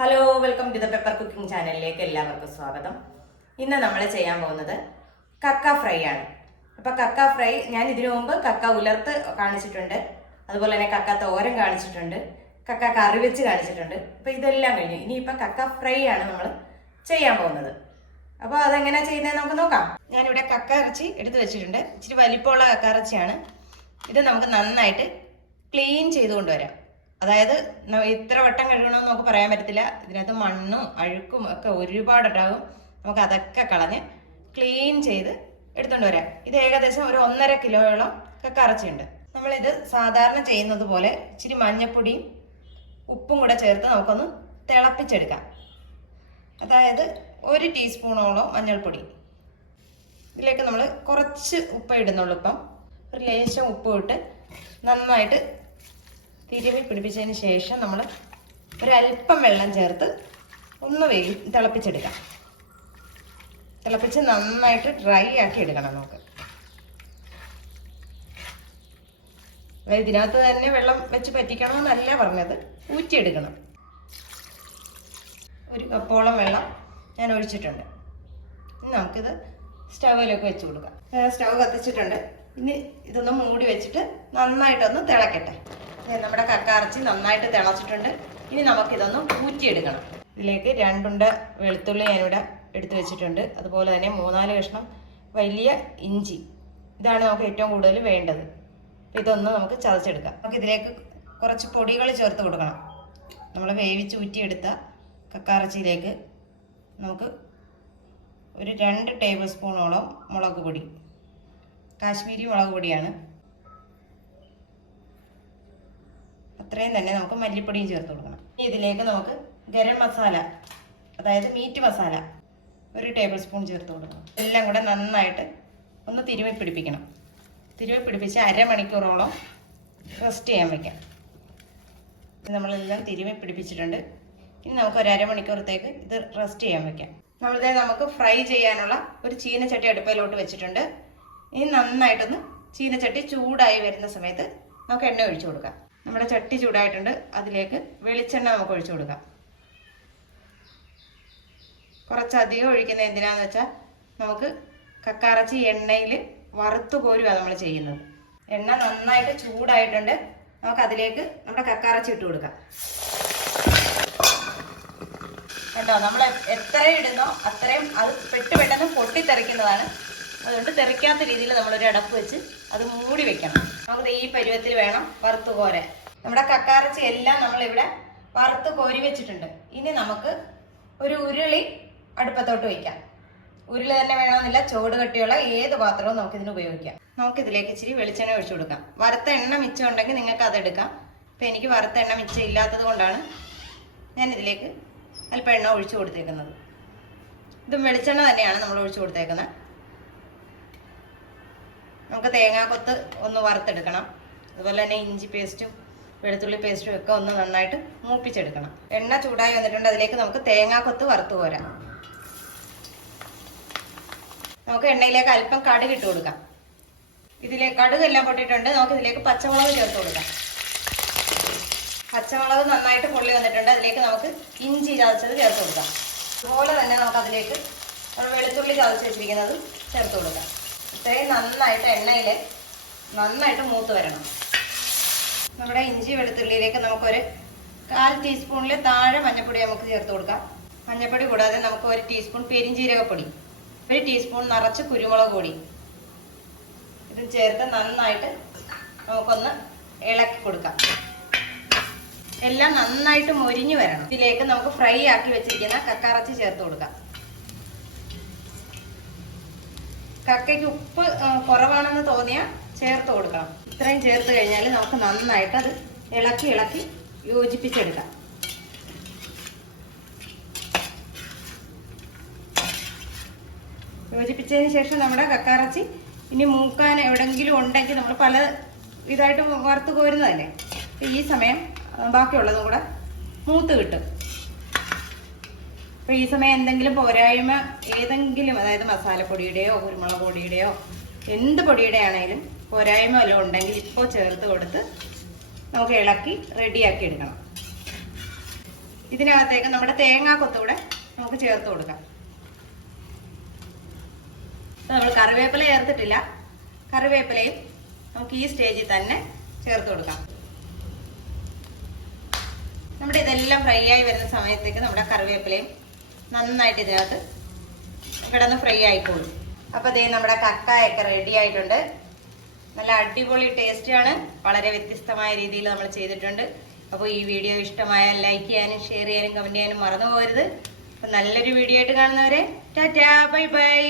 Hello welcome to the pepper cooking ചാനലിലേക്ക് എല്ലാവർക്കും സ്വാഗതം. ഇന്ന് നമ്മൾ ചെയ്യാൻ പോകുന്നത് കക്ക ഫ്രൈ ആണ്. അപ്പോൾ കക്ക ഫ്രൈ ഞാൻ ഇതിനു മുമ്പ് കക്ക ഉലർത്ത് കാണിച്ചിട്ടുണ്ട്. അതുപോലെ തന്നെ കക്ക തോരൻ കാണിച്ചിട്ടുണ്ട്. കക്ക കറി വെച്ച് കാണിച്ചിട്ടുണ്ട്. അപ്പം ഇതെല്ലാം കഴിഞ്ഞു. ഇനിയിപ്പം കക്ക ഫ്രൈ ആണ് നമ്മൾ ചെയ്യാൻ പോകുന്നത്. അപ്പോൾ അതെങ്ങനെ ചെയ്യുന്നത് നമുക്ക് നോക്കാം. ഞാനിവിടെ കക്ക ഇറച്ചി എടുത്തു വെച്ചിട്ടുണ്ട്. ഇച്ചിരി വലിപ്പമുള്ള കക്ക ഇറച്ചിയാണ്. ഇത് നമുക്ക് നന്നായിട്ട് ക്ലീൻ ചെയ്തുകൊണ്ട് കൊണ്ടുവരാം അതായത് ഇത്ര വട്ടം കഴുകണമെന്ന് നമുക്ക് പറയാൻ പറ്റത്തില്ല. ഇതിനകത്ത് മണ്ണും അഴുക്കും ഒക്കെ ഒരുപാടുണ്ടാകും. നമുക്ക് അതൊക്കെ കളഞ്ഞ് ക്ലീൻ ചെയ്ത് എടുത്തുകൊണ്ട് വരാം. ഇത് ഏകദേശം ഒരു ഒന്നര കിലോയോളം നമ്മൾ നമ്മളിത് സാധാരണ ചെയ്യുന്നത് പോലെ ഇച്ചിരി മഞ്ഞപ്പൊടിയും ഉപ്പും കൂടെ ചേർത്ത് നമുക്കൊന്ന് തിളപ്പിച്ചെടുക്കാം. അതായത് ഒരു ടീസ്പൂണോളം മഞ്ഞൾപ്പൊടി. ഇതിലേക്ക് നമ്മൾ കുറച്ച് ഉപ്പ് ഇടുന്നുള്ളൂ ഇപ്പം. ഒരു ലേശം ഉപ്പ് ഇട്ട് നന്നായിട്ട് തിരുമ്മി പിടിപ്പിച്ചതിന് ശേഷം നമ്മൾ ഒരല്പം വെള്ളം ചേർത്ത് ഒന്ന് വേവി തിളപ്പിച്ചെടുക്കാം. തിളപ്പിച്ച് നന്നായിട്ട് ഡ്രൈ ആക്കി എടുക്കണം നമുക്ക്. അതായത് ഇതിനകത്ത് തന്നെ വെള്ളം വെച്ച് പറ്റിക്കണമെന്നല്ല പറഞ്ഞത്. ഊറ്റിയെടുക്കണം. ഒരു കപ്പോളം വെള്ളം ഞാൻ ഒഴിച്ചിട്ടുണ്ട്. ഇനി നമുക്കിത് സ്റ്റൗവിലൊക്കെ വെച്ച് കൊടുക്കാം. സ്റ്റൗ കത്തിച്ചിട്ടുണ്ട്. ഇനി ഇതൊന്ന് മൂടി വെച്ചിട്ട് നന്നായിട്ടൊന്ന് തിളക്കട്ടെ. നമ്മുടെ കക്കാറച്ചി നന്നായിട്ട് തിളച്ചിട്ടുണ്ട്. ഇനി നമുക്ക് നമുക്കിതൊന്ന് ഊറ്റിയെടുക്കണം. ഇതിലേക്ക് രണ്ടുണ്ട വെളുത്തുള്ളി ഞാനിവിടെ എടുത്തു വെച്ചിട്ടുണ്ട്. അതുപോലെ തന്നെ മൂന്നാൽ കഷ്ണം വലിയ ഇഞ്ചി. ഇതാണ് നമുക്ക് ഏറ്റവും കൂടുതൽ വേണ്ടത്. ഇതൊന്ന് നമുക്ക് ചതച്ചെടുക്കാം. നമുക്ക് ഇതിലേക്ക് കുറച്ച് പൊടികൾ ചേർത്ത് കൊടുക്കണം. നമ്മൾ വേവിച്ച് ഊറ്റിയെടുത്ത കക്കാറച്ചിയിലേക്ക് നമുക്ക് ഒരു രണ്ട് ടേബിൾ സ്പൂണോളം മുളക് പൊടി. കാശ്മീരി മുളക് പൊടിയാണ്. അത്രയും തന്നെ നമുക്ക് മല്ലിപ്പൊടിയും ചേർത്ത് കൊടുക്കണം. ഇനി ഇതിലേക്ക് നമുക്ക് ഗരം മസാല അതായത് മീറ്റ് മസാല ഒരു ടേബിൾ സ്പൂൺ ചേർത്ത് കൊടുക്കണം. എല്ലാം കൂടെ നന്നായിട്ട് ഒന്ന് തിരുമി പിടിപ്പിക്കണം. തിരുമി പിടിപ്പിച്ച് അരമണിക്കൂറോളം റെസ്റ്റ് ചെയ്യാൻ വയ്ക്കാം നമ്മളെല്ലാം തിരുമി പിടിപ്പിച്ചിട്ടുണ്ട്. ഇനി നമുക്ക് ഒരു അരമണിക്കൂറത്തേക്ക് ഇത് റെസ്റ്റ് ചെയ്യാൻ വയ്ക്കാം നമ്മളിതേ നമുക്ക് ഫ്രൈ ചെയ്യാനുള്ള ഒരു ചീനച്ചട്ടി അടുപ്പയിലോട്ട് വെച്ചിട്ടുണ്ട്. ഇനി നന്നായിട്ടൊന്ന് ചീനച്ചട്ടി ചൂടായി വരുന്ന സമയത്ത് നമുക്ക് എണ്ണ ഒഴിച്ചു കൊടുക്കാം. നമ്മുടെ ചട്ടി ചൂടായിട്ടുണ്ട്. അതിലേക്ക് വെളിച്ചെണ്ണ നമുക്ക് ഒഴിച്ചു കൊടുക്കാം. കുറച്ചധികം ഒഴിക്കുന്നത് എന്തിനാന്ന് വെച്ചാൽ നമുക്ക് കക്കാറച്ചി എണ്ണയിൽ വറുത്തു കോരുകയാണ് നമ്മൾ ചെയ്യുന്നത്. എണ്ണ നന്നായിട്ട് ചൂടായിട്ടുണ്ട്. നമുക്ക് അതിലേക്ക് നമ്മുടെ കക്കാറച്ചി ഇട്ട് കൊടുക്കാം. കേട്ടോ നമ്മൾ എത്ര ഇടുന്നോ അത്രയും അത് പെട്ട് പെട്ടെന്ന് പൊട്ടിത്തെറിക്കുന്നതാണ്. അതുകൊണ്ട് തെറിക്കാത്ത രീതിയിൽ നമ്മളൊരു അടപ്പ് വെച്ച് അത് മൂടി വെക്കണം. നമുക്ക് ഈ പരുവത്തിൽ വേണം വറുത്ത് കോരാൻ. നമ്മുടെ കക്കാറച്ചി എല്ലാം നമ്മൾ ഇവിടെ വറുത്ത് കോരി വെച്ചിട്ടുണ്ട്. ഇനി നമുക്ക് ഒരു ഉരുളി അടുപ്പത്തോട്ട് വയ്ക്കാം ഉരുളി തന്നെ വേണമെന്നില്ല ചുവട് കട്ടിയുള്ള ഏത് പാത്രവും നമുക്ക് ഇതിന് ഉപയോഗിക്കാം. നമുക്ക് ഇതിലേക്ക് ഇച്ചിരി വെളിച്ചെണ്ണ ഒഴിച്ചു കൊടുക്കാം. വറുത്ത എണ്ണ മിച്ചം ഉണ്ടെങ്കിൽ നിങ്ങൾക്ക് അതെടുക്കാം ഇപ്പം എനിക്ക് വറുത്ത എണ്ണ മിച്ചം ഇല്ലാത്തത് കൊണ്ടാണ് ഞാൻ ഇതിലേക്ക് അല്പം എണ്ണ ഒഴിച്ചു കൊടുത്തേക്കുന്നത്. ഇതും വെളിച്ചെണ്ണ തന്നെയാണ് നമ്മൾ ഒഴിച്ചു കൊടുത്തേക്കുന്നത്. നമുക്ക് തേങ്ങാക്കൊത്ത് ഒന്ന് വറുത്തെടുക്കണം. അതുപോലെ തന്നെ ഇഞ്ചി പേസ്റ്റും വെളുത്തുള്ളി പേസ്റ്റും ഒക്കെ ഒന്ന് നന്നായിട്ട് മൂപ്പിച്ചെടുക്കണം. എണ്ണ ചൂടായി വന്നിട്ടുണ്ട് അതിലേക്ക് നമുക്ക് തേങ്ങാക്കൊത്ത് വറുത്ത് പോരാം നമുക്ക് എണ്ണയിലേക്ക് അല്പം കടുക് ഇട്ട് കൊടുക്കാം. ഇതിലേക്ക് കടുക് എല്ലാം പൊട്ടിയിട്ടുണ്ട് നമുക്ക് ഇതിലേക്ക് പച്ചമുളക് ചേർത്ത് കൊടുക്കാം. പച്ചമുളക് നന്നായിട്ട് പൊള്ളി വന്നിട്ടുണ്ട് അതിലേക്ക് നമുക്ക് ഇഞ്ചി ചതച്ചത് ചേർത്ത് കൊടുക്കാം. അതുപോലെ തന്നെ നമുക്ക് അതിലേക്ക് വെളുത്തുള്ളി ചതച്ച് വെച്ചിരിക്കുന്നത് ചേർത്ത് കൊടുക്കാം. ഇത്രയും നന്നായിട്ട് എണ്ണയിൽ നന്നായിട്ട് മൂത്ത് വരണം. നമ്മുടെ ഇഞ്ചി വെളുത്തുള്ളിയിലേക്ക് നമുക്കൊരു കാൽ ടീസ്പൂണിൽ താഴെ മഞ്ഞൾപ്പൊടി നമുക്ക് ചേർത്ത് കൊടുക്കാം. മഞ്ഞൾപ്പൊടി കൂടാതെ നമുക്ക് ഒരു ടീസ്പൂൺ പെരിഞ്ജീരകപ്പൊടി ഒരു ടീസ്പൂൺ നിറച്ച് കുരുമുളക് പൊടി. ഇത് ചേർത്ത് നന്നായിട്ട് നമുക്കൊന്ന് ഇളക്കി കൊടുക്കാം. എല്ലാം നന്നായിട്ട് മൊരിഞ്ഞു വരണം. ഇതിലേക്ക് നമുക്ക് ഫ്രൈ ആക്കി വെച്ചിരിക്കുന്ന കക്കാറച്ചി ചേർത്ത് കൊടുക്കാം. കക്കയ്ക്ക് ഉപ്പ് കുറവാണെന്ന് തോന്നിയാൽ ചേർത്ത് കൊടുക്കണം. ഇത്രയും ചേർത്ത് കഴിഞ്ഞാൽ നമുക്ക് നന്നായിട്ട് അത് ഇളക്കി ഇളക്കി യോജിപ്പിച്ചെടുക്കാം. യോജിപ്പിച്ചതിന് ശേഷം നമ്മുടെ കക്കാറച്ചി ഇനി മൂക്കാൻ എവിടെങ്കിലും ഉണ്ടെങ്കിൽ നമ്മൾ പല ഇതായിട്ട് വറുത്ത് കോരുന്നതല്ലേ? ഈ സമയം ബാക്കിയുള്ളതും കൂടെ മൂത്ത് കിട്ടും. അപ്പൊ ഈ സമയം എന്തെങ്കിലും പോരായ്മ ഏതെങ്കിലും അതായത് മസാലപ്പൊടിയുടെയോ കുരുമുളക് പൊടിയുടെയോ എന്ത് പൊടിയുടെ ആണെങ്കിലും പോരായ്മ വല്ലതും ഉണ്ടെങ്കിൽ ഇപ്പോൾ ചേർത്ത് കൊടുത്ത് നമുക്ക് ഇളക്കി റെഡിയാക്കി എടുക്കണം. ഇതിനകത്തേക്ക് നമ്മുടെ തേങ്ങാ കൊത്തുകൂടെ നമുക്ക് ചേർത്ത് കൊടുക്കാം. നമ്മൾ കറിവേപ്പില ചേർത്തിട്ടില്ല. കറിവേപ്പിലയും നമുക്ക് ഈ സ്റ്റേജിൽ തന്നെ ചേർത്ത് കൊടുക്കാം. നമ്മുടെ ഇതെല്ലാം ഫ്രൈ ആയി വരുന്ന സമയത്തേക്ക് നമ്മുടെ കറിവേപ്പിലയും നന്നായിട്ട് ഇതിനകത്ത് കിടന്ന് ഫ്രൈ ആയിക്കോളും. അപ്പോൾ ദേ നമ്മുടെ കക്കായൊക്കെ റെഡി ആയിട്ടുണ്ട്. നല്ല അടിപൊളി ടേസ്റ്റാണ് വളരെ വ്യത്യസ്തമായ രീതിയിൽ നമ്മൾ ചെയ്തിട്ടുണ്ട്. അപ്പോൾ ഈ വീഡിയോ ഇഷ്ടമായാൽ ലൈക്ക് ചെയ്യാനും ഷെയർ ചെയ്യാനും കമന്റ് ചെയ്യാനും മറന്നു പോകരുത്. നല്ലൊരു വീഡിയോ ആയിട്ട് കാണുന്നവരെ ടാറ്റാ ബൈ ബൈ